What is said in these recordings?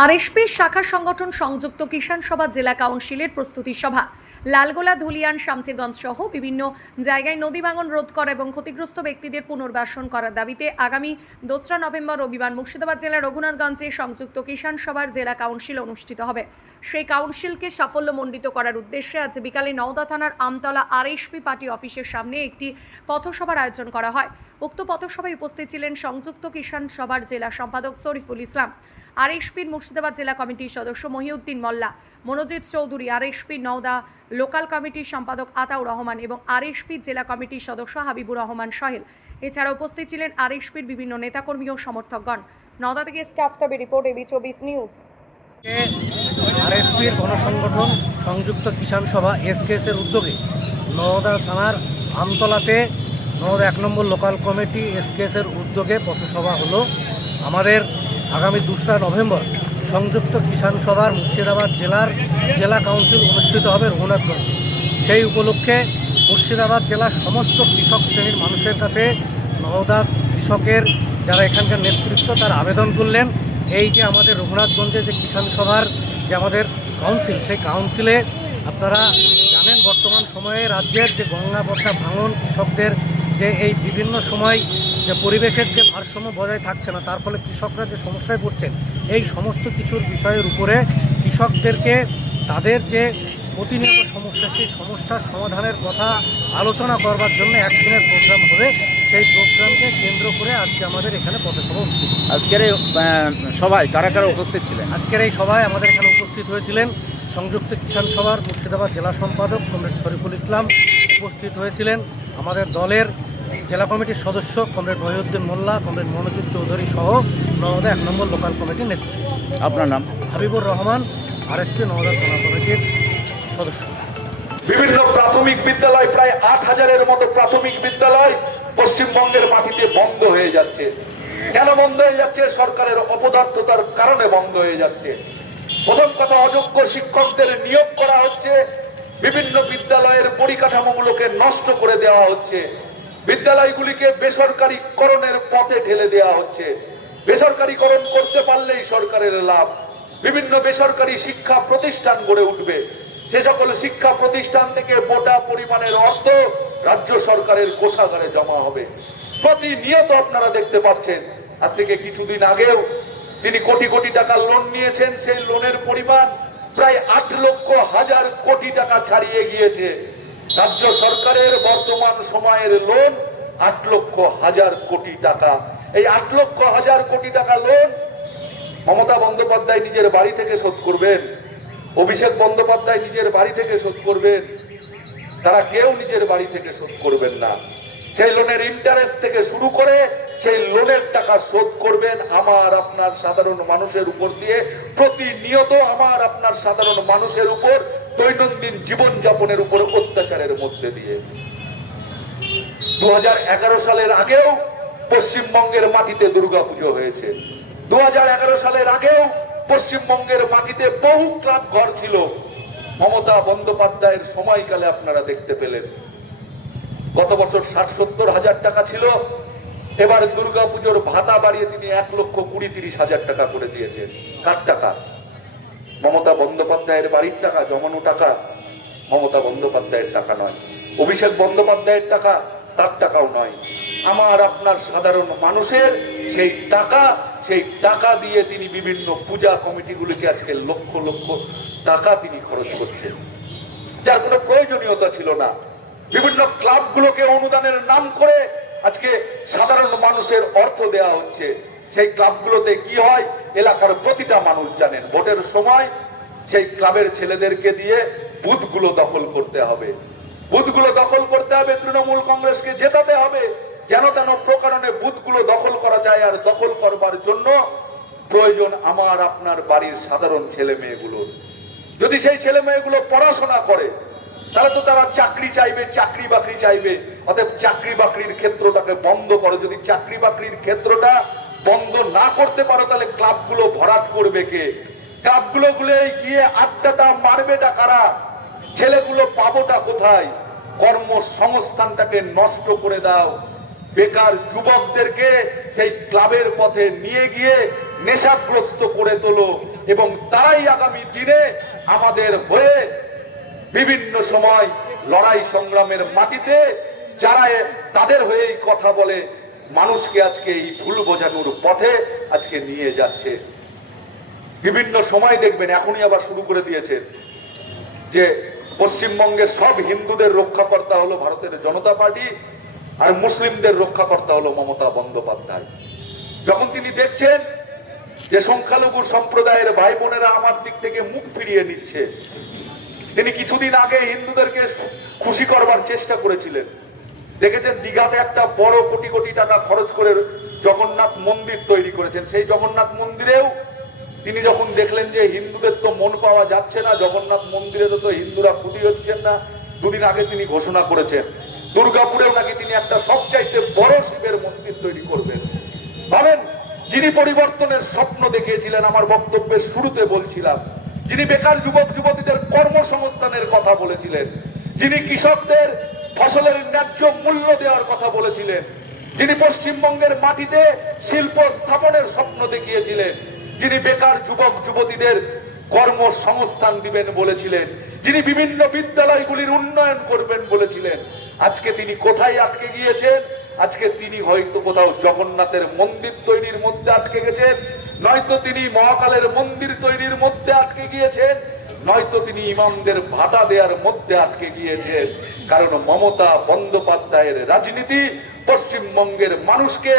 RSP শাখা সংগঠন সংযুক্ত কিষাণ সভা জেলা কাউন্সিলের প্রস্তুতি সভা। লালগোলা, ধুলিয়ান শামচিগঞ্জ সহ বিভিন্ন জায়গায় নদী ভাঙন রোধ করা এবং ক্ষতিগ্রস্ত ব্যক্তিদের পুনর্বাসন করার দাবিতে আগামী দোসরা নভেম্বর রবিবার মুর্শিদাবাদ জেলার রঘুনাথগঞ্জে সংযুক্ত কিষাণ সভার জেলা কাউন্সিল অনুষ্ঠিত হবে। সেই কাউন্সিলকে সাফল্যমণ্ডিত করার উদ্দেশ্যে আজ বিকালে নওদা থানার আমতলা আরএসপি পার্টি অফিসের সামনে একটি পথসভার আয়োজন করা হয়। উক্ত পথসভায় উপস্থিত ছিলেন সংযুক্ত কিষাণ সভার জেলা সম্পাদক শরীফুল ইসলাম। আরএসপির মুর্শিদাবাদ জেলা কমিটির সদস্য মহিউদ্দিন মোল্লা, মনোজিৎ চৌধুরী আরএসপি নওদা লোকাল কমিটির সম্পাদক আতাউর রহমান এবং আরএসপি জেলা কমিটির সদস্য হাবিবুর রহমান সোহেল। এছাড়া উপস্থিত ছিলেন আরএসপির বিভিন্ন নেতাকর্মী ও সমর্থকগণ। নওদা থেকে স্কাফতবে রিপোর্ট, এবি চব্বিশ নিউজ। আরএসপির গণসংগঠন সংযুক্ত কিষাণ সভা, এসকেএস এর উদ্যোগে নওদা থানার আমতলাতে নওদা এক নম্বর লোকাল কমিটি, এসকেএস এর উদ্যোগে পথসভা হলো। আমাদের আগামী দোসরা নভেম্বর সংযুক্ত কিষাণ সভার মুর্শিদাবাদ জেলার জেলা কাউন্সিল অনুষ্ঠিত হবে রঘুনাথগঞ্জে। সেই উপলক্ষে মুর্শিদাবাদ জেলার সমস্ত কৃষক শ্রেণির মানুষের কাছে নওদা কৃষকের যারা এখানকার নেতৃত্ব, তারা আবেদন করলেন, এই যে আমাদের রঘুনাথগঞ্জে যে কিষাণ সভার যে আমাদের কাউন্সিল, সেই কাউন্সিলে আপনারা জানেন বর্তমান সময়ে রাজ্যের যে গঙ্গা, বর্ষা ভাঙন কৃষকদের যে এই বিভিন্ন সময় যে পরিবেশের যে ভারসাম্য বজায় থাকছে না তার ফলে কৃষকরা যে সমস্যায় পড়ছেন এই সমস্ত কিছুর বিষয়ের উপরে কৃষকদেরকে তাদের যে প্রতিনিয়ত সমস্যা সেই সমস্যার সমাধানের কথা আলোচনা করবার জন্য একদিনের প্রোগ্রাম হবে। সেই প্রোগ্রামকে কেন্দ্র করে আজকে আমাদের এখানে পথসভা অনুষ্ঠিত আজকের এই সভায় কারা কারা উপস্থিত ছিলেন? আজকের এই সভায় আমাদের এখানে উপস্থিত হয়েছিলেন সংযুক্ত কিষাণ সভার মুর্শিদাবাদ জেলা সম্পাদক কমরেড শরীফুল ইসলাম। উপস্থিত হয়েছিলেন আমাদের দলের জেলা কমিটির সদস্য কমরেড মহিউদ্দিন মোল্লা কমরেড মনোজিৎ চৌধুরী সহ নওদা এক নম্বর লোকাল কমিটির নেতৃত্ব। আপনার নাম? হাবিবুর রহমান আরএসপি নওদা থানা কমিটির সদস্য। বিভিন্ন প্রাথমিক বিদ্যালয় প্রায় আট হাজারের মতো প্রাথমিক বিদ্যালয় পশ্চিমবঙ্গের মাটিতে বন্ধ হয়ে যাচ্ছে। কেন বন্ধ হয়ে যাচ্ছে? সরকারের অপদার্থতার কারণে বন্ধ হয়ে যাচ্ছে। প্রথম কথা অযোগ্য শিক্ষকদের নিয়োগ করা হচ্ছে। বিভিন্ন বিদ্যালয়ের পরিকাঠামোগুলোকে নষ্ট করে দেওয়া হচ্ছে। বিদ্যালয়গুলিকে বেসরকারীকরণের পথে ঠেলে দেওয়া হচ্ছে। বেসরকারীকরণ করতে পারলেই সরকারের লাভ। বিভিন্ন বেসরকারি শিক্ষা প্রতিষ্ঠান গড়ে উঠবে। সে সকল শিক্ষা প্রতিষ্ঠান থেকে মোটা পরিমাণের অর্থ রাজ্য সরকারের কোষাগারে জমা হবে। প্রতিনিয়ত আপনারা দেখতে পাচ্ছেন, আজ থেকে কিছুদিন আগেও তিনি কোটি কোটি টাকা লোন নিয়েছেন, সেই লোনের পরিমাণ প্রায় আট লক্ষ হাজার কোটি টাকা ছাড়িয়ে গিয়েছে। রাজ্য সরকারের বর্তমান সময়ের লোন আট লক্ষ হাজার কোটি টাকা। এই আট লক্ষ হাজার কোটি টাকা লোন মমতা বন্দ্যোপাধ্যায় নিজের বাড়ি থেকে শোধ করবেন। অভিষেক বন্দ্যোপাধ্যায় নিজের বাড়ি থেকে শোধ করবেন। তারা কেউ নিজের বাড়ি থেকে শোধ করবেন না। সেই লোনের ইন্টারেস্ট থেকে শুরু করে সেই লোনের টাকা শোধ করবেন আমার আপনার সাধারণ মানুষের উপর দিয়ে। প্রতিনিয়ত আমার আপনার সাধারণ মানুষের উপর দৈনন্দিন জীবন যাপনের উপর অত্যাচারের মধ্যে দিয়ে। দু সালের আগেও পশ্চিমবঙ্গের মাটিতে দুর্গাপুজো হয়েছে। দু সালের আগেও পশ্চিমবঙ্গের মাটিতে বহু ক্লাব ঘর ছিল। মমতা বন্দ্যোপাধ্যায়ের সময়কালে আপনারা দেখতে পেলেন। গত বছর ষাট সত্তর হাজার টাকা ছিল। এবার দুর্গাপুজোর ভাতা বাড়িয়ে তিনি এক লক্ষ কুড়ি তিরিশ হাজার টাকা করে দিয়েছেন। কার টাকা? মমতা বন্দ্যোপাধ্যায়ের বাড়ির টাকা, জমানো টাকা। মমতা বন্দ্যোপাধ্যায়ের টাকা নয়। অভিষেক বন্দ্যোপাধ্যায়ের টাকা, তার টাকাও নয়। আমার আপনার সাধারণ মানুষের সেই টাকা সেই টাকা দিয়ে তিনি বিভিন্ন পূজা কমিটিগুলিকে আজকে লক্ষ লক্ষ টাকা তিনি খরচ করছেন। যার কোনো প্রয়োজনীয়তা ছিল না। বিভিন্ন ক্লাবগুলোকে অনুদানের নাম করে আজকে সাধারণ মানুষের অর্থ দেওয়া হচ্ছে। সেই ক্লাবগুলোতে কি হয়? এলাকার প্রতিটা মানুষ জানেন। ভোটের সময় সেই ক্লাবের ছেলেদেরকে দিয়ে বুথগুলো দখল করতে হবে। বুথগুলো দখল করতে হবে, তৃণমূল কংগ্রেসকে জেতাতে হবে। যেন তেন প্রকারণে বুথগুলো দখল করা যায় আর দখল করবার জন্য প্রয়োজন আমার, আপনার বাড়ির সাধারণ ছেলে মেয়েগুলোর যদি সেই ছেলে মেয়েগুলো পড়াশোনা করে, তাহলে তো তারা চাকরি চাইবে, চাকরি বাকরি চাইবে। অতএব চাকরি বাকরির ক্ষেত্রটাকে বন্ধ করো। যদি চাকরি বাকরির ক্ষেত্রটা বন্ধ না করতে পারো, তাহলে ক্লাবগুলো ভরাট করবে কে? ক্লাবগুলো গুলো গিয়ে আড্ডাটা মারবেটা কারা? ছেলেগুলো পাবোটা কোথায়? কর্মসংস্থানটাকে নষ্ট করে দাও। বেকার যুবকদেরকে সেই ক্লাবের পথে নিয়ে গিয়ে নেশাগ্রস্ত করে তোলো এবং তারাই আগামী দিনে আমাদের হয়ে বিভিন্ন সময় লড়াই সংগ্রামের মাটিতে যারা তাদের হয়েই কথা বলে মানুষকে আজকে এই ভুল বোঝানোর পথে আজকে নিয়ে যাচ্ছে। বিভিন্ন সময় দেখবেন, এখনই আবার শুরু করে দিয়েছেন যে পশ্চিমবঙ্গের সব হিন্দুদের রক্ষাকর্তা হলো ভারতের জনতা পার্টি আর মুসলিমদের রক্ষাকর্তা হলো মমতা বন্দ্যোপাধ্যায়। যখন তিনি দেখছেন যে সংখ্যালঘু সম্প্রদায়ের ভাই বোনেরা আমার দিক থেকে মুখ ফিরিয়ে নিচ্ছে, তিনি কিছুদিন আগে হিন্দুদেরকে খুশি করবার চেষ্টা করেছিলেন। দেখেছেন দীঘাতে একটা বড় কোটি কোটি টাকা খরচ করে জগন্নাথ মন্দির তৈরি করেছেন। সেই জগন্নাথ মন্দিরেও তিনি যখন দেখলেন যে হিন্দুদের তো মন পাওয়া যাচ্ছে না, জগন্নাথ মন্দিরে তো হিন্দুরা খুশি হচ্ছেন না, দুদিন আগে তিনি ঘোষণা করেছেন। দুর্গাপুরেও নাকি তিনি একটা সবচাইতে বড় শিবের মন্দির তৈরি করবেন। ভাবেন, যিনি পরিবর্তনের স্বপ্ন দেখিয়েছিলেন, আমার বক্তব্যের শুরুতে বলছিলাম, যিনি বেকার যুবক যুবতীদের কর্মসংস্থানের কথা বলেছিলেন, যিনি কৃষকদের ফসলের ন্যায্য মূল্য দেওয়ার কথা বলেছিলেন। যিনি পশ্চিমবঙ্গের মাটিতে শিল্প স্থাপনের স্বপ্ন দেখিয়েছিলেন, যিনি বেকার যুবক যুবতীদের কর্মসংস্থান দিবেন বলেছিলেন, যিনি বিভিন্ন বিদ্যালয়গুলির উন্নয়ন করবেন বলেছিলেন। আজকে তিনি কোথায় আটকে গিয়েছেন? আজকে তিনি হয়তো কোথাও জগন্নাথের মন্দির তৈরির মধ্যে আটকে গেছেন, নয়তো তিনি মহাকালের মন্দির তৈরির মধ্যে আটকে গিয়েছেন, নয়তো তিনি ইমামদের ভাতা দেওয়ার মধ্যে আটকে গিয়েছেন। কারণ মমতা বন্দ্যোপাধ্যায়ের রাজনীতি পশ্চিমবঙ্গের মানুষকে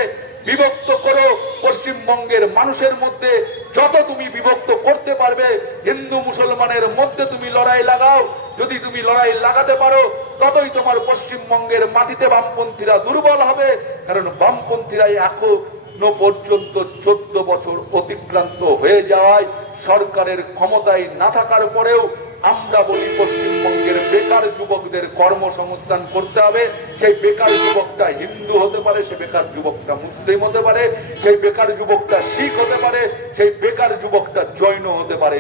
বিভক্ত করো। পশ্চিমবঙ্গের মানুষের মধ্যে যত তুমি বিভক্ত করতে পারবে, হিন্দু মুসলমানের মধ্যে তুমি লড়াই লাগাও। যদি তুমি লড়াই লাগাতে পারো, ততই তোমার পশ্চিমবঙ্গের মাটিতে বামপন্থীরা দুর্বল হবে। কারণ বামপন্থীরা এখনও পর্যন্ত চোদ্দ বছর অতিক্রান্ত হয়ে যাওয়ায় সরকারের ক্ষমতায় না থাকার পরেও আমরা বলি পশ্চিমবঙ্গের বেকার যুবকদের কর্মসংস্থান করতে হবে। সেই বেকার যুবকটা হিন্দু হতে পারে সে বেকার যুবকটা মুসলিম হতে পারে, সেই বেকার যুবকটা শিখ হতে পারে, সেই বেকার যুবকটা জৈন হতে পারে।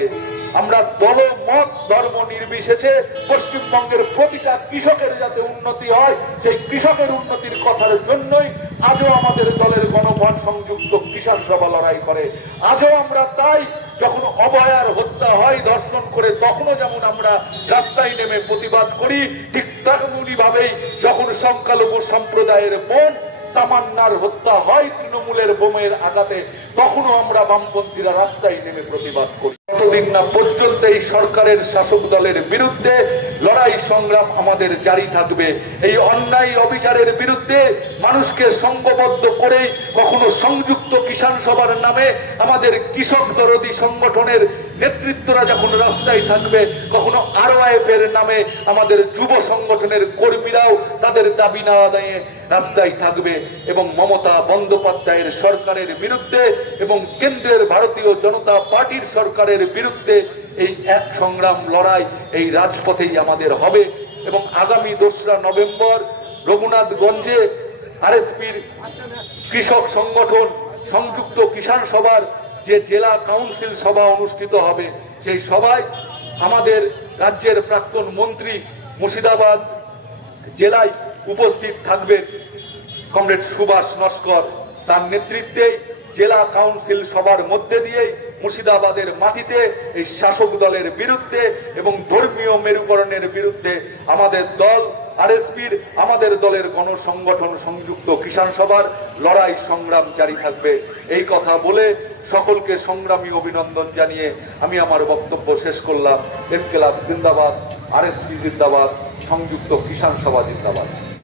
আমরা দল মত ধর্ম নির্বিশেষে পশ্চিমবঙ্গের প্রতিটা কৃষকের যাতে উন্নতি হয়, সেই কৃষকের উন্নতির কথার জন্যই আজও আমাদের দলের গণভন সংযুক্ত কিষাণ সভা লড়াই করে। আজও আমরা তাই যখন অবয়ার হত্যা হয় ধর্ষণ করে, তখনও যেমন আমরা রাস্তায় নেমে প্রতিবাদ করি, ঠিক তেমনি ভাবেই যখন সংখ্যালঘু সম্প্রদায়ের বোন তামান্নার হত্যা হয় তৃণমূলের বোমের আঘাতে, তখনও আমরা বামপন্থীরা রাস্তায় নেমে প্রতিবাদ করি। ততদিন না পর্যন্ত এই সরকারের শাসক দলের বিরুদ্ধে লড়াই সংগ্রাম আমাদের জারি থাকবে। এই অন্যায় অবিচারের বিরুদ্ধে মানুষকে সংঘবদ্ধ করেই কখনো সংযুক্ত কিষাণ সভার নামে আমাদের কৃষক দরদি সংগঠনের নেতৃত্বরা যখন রাস্তায় থাকবে, কখনো আরওয়াইএফ এর নামে আমাদের যুব সংগঠনের কর্মীরাও তাদের দাবি না আদায়ে রাস্তায় থাকবে এবং মমতা বন্দ্যোপাধ্যায়ের সরকারের বিরুদ্ধে এবং কেন্দ্রের ভারতীয় জনতা পার্টির সরকারের বিরুদ্ধে এই এক সংগ্রাম লড়াই এই রাজপথেই আমাদের হবে এবং আগামী দোসরা নভেম্বর রঘুনাথগঞ্জে আর আরএসপির কৃষক সংগঠন সংযুক্ত কিষাণ সভার যে জেলা কাউন্সিল সভা অনুষ্ঠিত হবে, সেই সভায় আমাদের রাজ্যের প্রাক্তন মন্ত্রী মুর্শিদাবাদ জেলায় উপস্থিত থাকবেন কমরেড সুভাষ নস্কর। তার নেতৃত্বে জেলা কাউন্সিল সভার মধ্যে দিয়ে মুর্শিদাবাদের মাটিতে এই শাসক দলের বিরুদ্ধে এবং ধর্মীয় মেরুকরণের বিরুদ্ধে আমাদের দল, আরএসপির, আমাদের দলের গণসংগঠন সংযুক্ত কিষাণ সভার লড়াই সংগ্রাম জারি থাকবে। এই কথা বলে সকলকে সংগ্রামী অভিনন্দন জানিয়ে আমি আমার বক্তব্য শেষ করলাম। এনকেলাব জিন্দাবাদ আর এস আরএসপি জিন্দাবাদ, সংযুক্ত কিষাণ সভা জিন্দাবাদ।